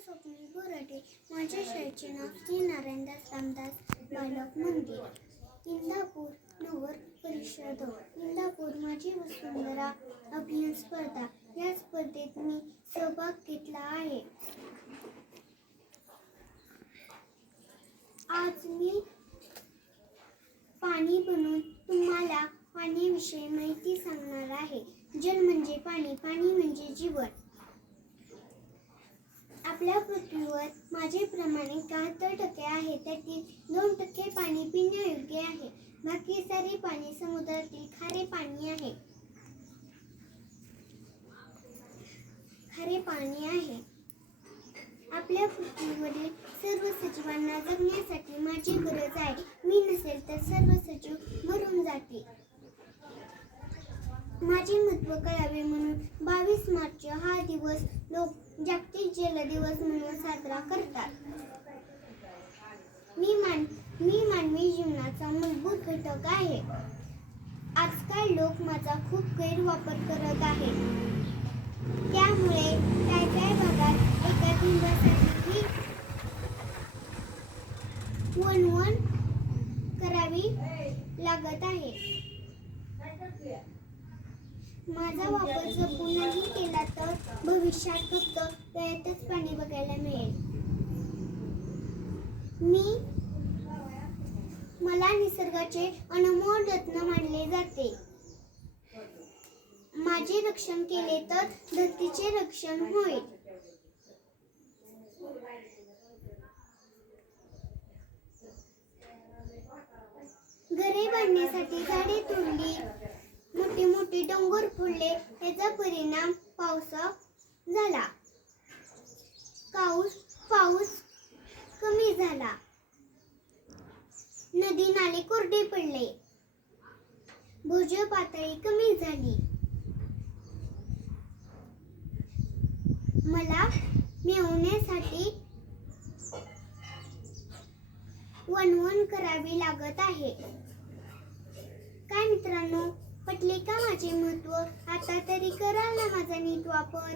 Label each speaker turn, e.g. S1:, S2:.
S1: स्वप्नील बोराटे माझ्या शाळेचे नाव श्री नारायणदास रामदास बालक मंदिर. इंदापूर नगर परिषद. इंदापूर माझी वसुंधरा अभियान स्पर्धा. या स्पर्धेत मी सहभाग घेतला आहे. आज मी पाणी बनवून तुम्हाला पाण्याविषयी माहिती सांगणार आहे. जल म्हणजे पाणी पाणी म्हणजे जीवन. आपल्या पृथ्वीवर माझ्याप्रमाणे एकाहत्तर टक्के आहे त्यातील दोन टक्के पाणी पिण्यायोग्य आहे. बाकी सारे पाणी समुद्रातील खारे पाणी आहे. खारे पाणी आहे. आपल्या पृथ्वीवरील सर्व सजीवांना जगण्यासाठी माझी गरज आहे. मी नसेल तर सर्व सजीव मरून जातील. माझे महत्त्व कळावे म्हणून बावीस मार्च हा दिवस लोक जल दिवस म्हणून साजरा करतात. मी मान मी मानवी जीवनाचा मूलभूत घटक आहे. आजकाल लोक माझा खूप गैरवापर करत आहेत. त्यामुळे काय काय भागात एका दिवसासाठी वणवण करावी लागत आहे. माझा वापर जपून नाही केला तर भविष्यात फक्त वेळेतच पाणी बघायला मिळेल. मी मला निसर्गाचे अनमोल रत्न मानले जाते. माझे रक्षण केले तर धरतीचे रक्षण होईल. घरे बांधण्यासाठी झाडे तोडली पडले याचा परिणाम पावसा झाला. पाऊस पाऊस कमी झाला. नदी नाले कोरडे पडले. भूजल पातळी कमी झाली. मला मिळवण्यासाठी वणवण करावी लागत आहे. पटले का माझे महत्त्व आता तरी कराल ना माझा नीट वापर